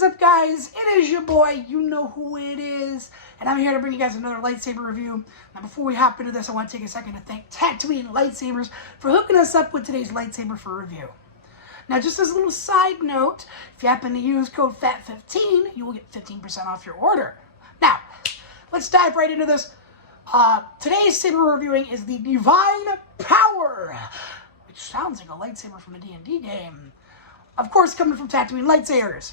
is up, guys? It is your boy, you know who it is, and I'm here to bring you guys another lightsaber review. Now, before we hop into this, I want to take a second to thank Tatooinelightsabers for hooking us up with today's lightsaber for review. Now, just as a little side note, if you happen to use code FAT15, you will get 15% off your order. Now, let's dive right into this. Today's saber we're reviewing is the Divine Power, which sounds like a lightsaber from a D&D game. Of course, coming from Tatooinelightsabers.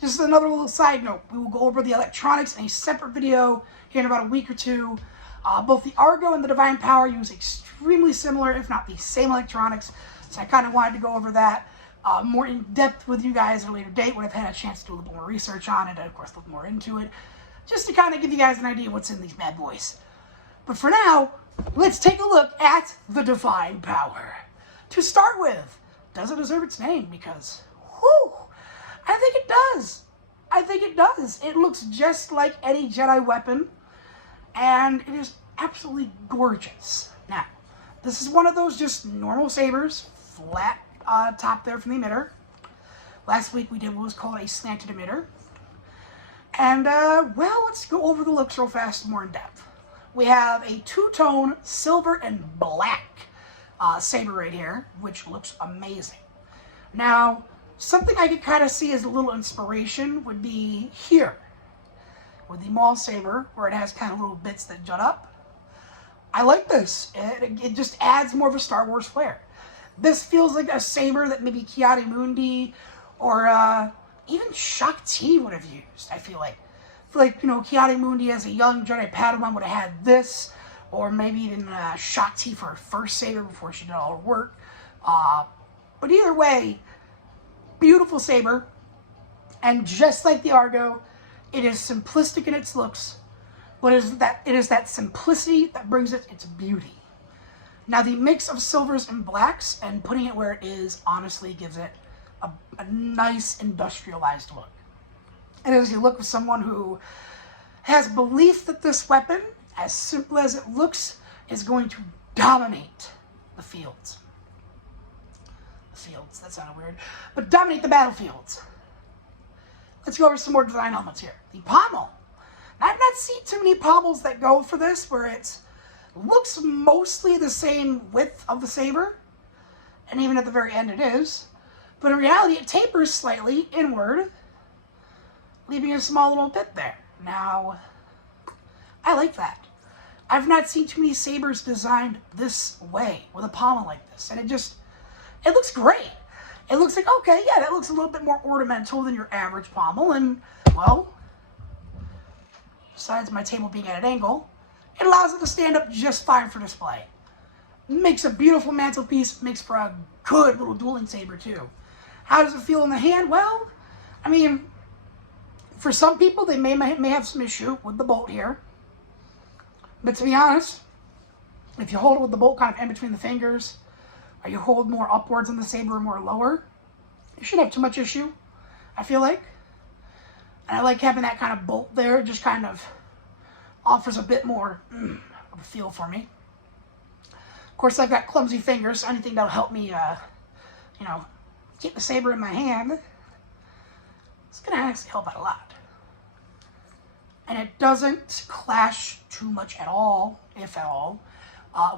Just another little side note, we will go over the electronics in a separate video here in about a week or two. Both the Argo and the Divine Power use extremely similar, if not the same electronics, so I kind of wanted to go over that more in depth with you guys at a later date when I've had a chance to do a little more research on it and, of course, look more into it, just to kind of give you guys an idea of what's in these bad boys. But for now, let's take a look at the Divine Power. To start with, does it deserve its name? Because, whew, I think it does. I think it does. It looks just like any Jedi weapon, and it is absolutely gorgeous. Now, this is one of those just normal sabers, flat top there from the emitter. Last week we did what was called a slanted emitter. And, well, let's go over the looks real fast, more in depth. We have a two-tone silver and black saber right here, which looks amazing. Now, something I could kind of see as a little inspiration would be here, with the Maul saber, where it has kind of little bits that jut up. I like this. It just adds more of a Star Wars flair. This feels like a saber that maybe Customizability or even Shoutout would have used, I feel like. You know, Customizability as a young Jedi Padawan would have had this, or maybe even Shoutout for her first saber before she did all her work. But either way, beautiful saber, and just like the Argo, it is simplistic in its looks, but it is that simplicity that brings it its beauty. Now, the mix of silvers and blacks and putting it where it is honestly gives it a nice industrialized look. And as you look with someone who has belief that this weapon, as simple as it looks, is going to dominate the fields. That sounded weird. But dominate the battlefields. Let's go over some more design elements here. The pommel. I've not seen too many pommels that go for this, where it looks mostly the same width of the saber. And even at the very end it is. But in reality, it tapers slightly inward, leaving a small little bit there. Now, I like that. I've not seen too many sabers designed this way, with a pommel like this. And it looks great. It looks like, okay, yeah, that looks a little bit more ornamental than your average pommel. And, well, besides my table being at an angle, it allows it to stand up just fine for display. Makes a beautiful mantelpiece, makes for a good little dueling saber, too. How does it feel in the hand? Well, I mean, for some people, they may have some issue with the bolt here. But to be honest, if you hold it with the bolt kind of in between the fingers, or you hold more upwards on the saber or more lower, you shouldn't have too much issue, I feel like. And I like having that kind of bolt there. It just kind of offers a bit more of a feel for me. Of course, I've got clumsy fingers, so anything that'll help me, you know, keep the saber in my hand, it's going to actually help out a lot. And it doesn't clash too much at all, if at all,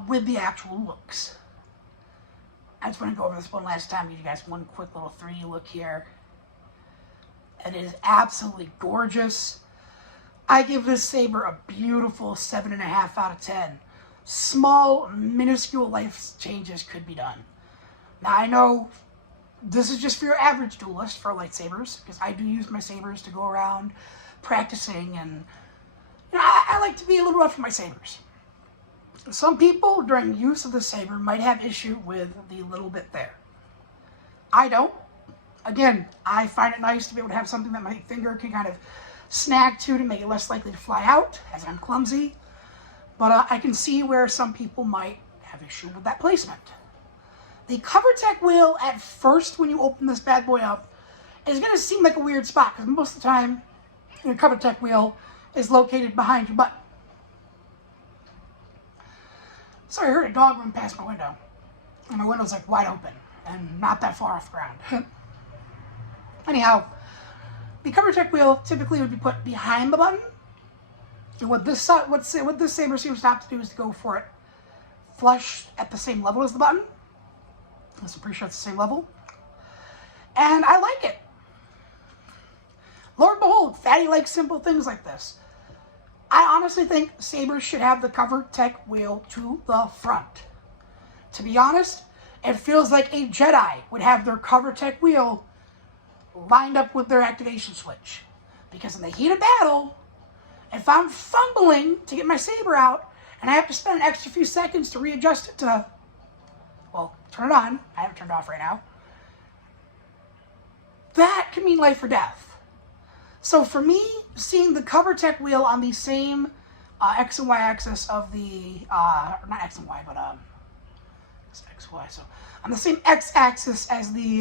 with the actual looks. I just want to go over this one last time, give you guys one quick little 3D look here. And it is absolutely gorgeous. I give this saber a beautiful 7.5 out of 10. Small, minuscule life changes could be done. Now, I know this is just for your average duelist for lightsabers, because I do use my sabers to go around practicing, and you know, I like to be a little rough with my sabers. Some people, during use of the saber, might have issue with the little bit there. I don't. Again, I find it nice to be able to have something that my finger can kind of snag to make it less likely to fly out, as I'm clumsy. But I can see where some people might have issue with that placement. The cover tech wheel, at first, when you open this bad boy up, is going to seem like a weird spot, because most of the time, your cover tech wheel is located behind your button. Sorry, I heard a dog run past my window. And my window's like wide open and not that far off the ground. Anyhow, the cover check wheel typically would be put behind the button. And what this saber seems to have to do is to go for it flush at the same level as the button. I'm pretty sure it's the same level. And I like it. Lord behold, Fatty likes simple things like this. I honestly think sabers should have the cover tech wheel to the front. To be honest, it feels like a Jedi would have their cover tech wheel lined up with their activation switch. Because in the heat of battle, if I'm fumbling to get my saber out and I have to spend an extra few seconds to readjust it to, well, turn it on. I have it turned off right now. That can mean life or death. So for me, seeing the cover tech wheel on the same X and Y axis of the, not X and Y, but it's X, Y, so on the same X axis as the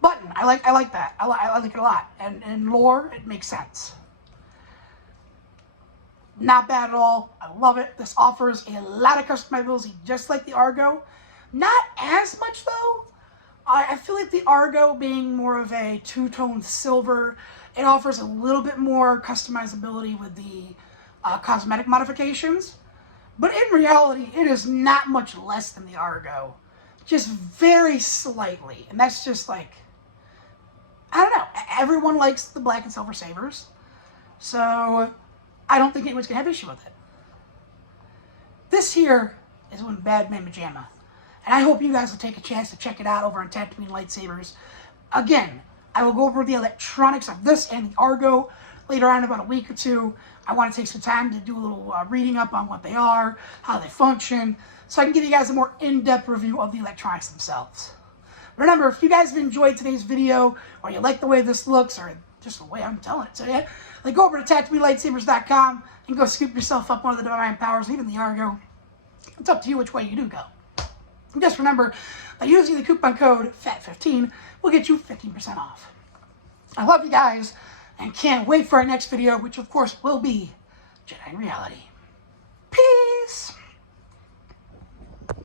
button. I like that. I like it a lot. And in lore, it makes sense. Not bad at all. I love it. This offers a lot of customizability, just like the Argo. Not as much, though. I feel like the Argo, being more of a two-tone silver, it offers a little bit more customizability with the cosmetic modifications. But in reality, it is not much less than the Argo. Just very slightly. And that's just like, I don't know. Everyone likes the black and silver sabers. So I don't think anyone's going to have issue with it. This here is one Bad Man Pajama. And I hope you guys will take a chance to check it out over on Tatooinelightsabers. Again, I will go over the electronics of this and the Argo later on in about a week or two. I want to take some time to do a little reading up on what they are, how they function, so I can give you guys a more in-depth review of the electronics themselves. Remember, if you guys have enjoyed today's video, or you like the way this looks, or just the way I'm telling it to you, like go over to Tatooinelightsabers.com and go scoop yourself up one of the Divine Powers, even the Argo. It's up to you which way you do go. And just remember that using the coupon code FAT15 will get you 15% off. I love you guys and can't wait for our next video, which of course will be Jedi in Reality.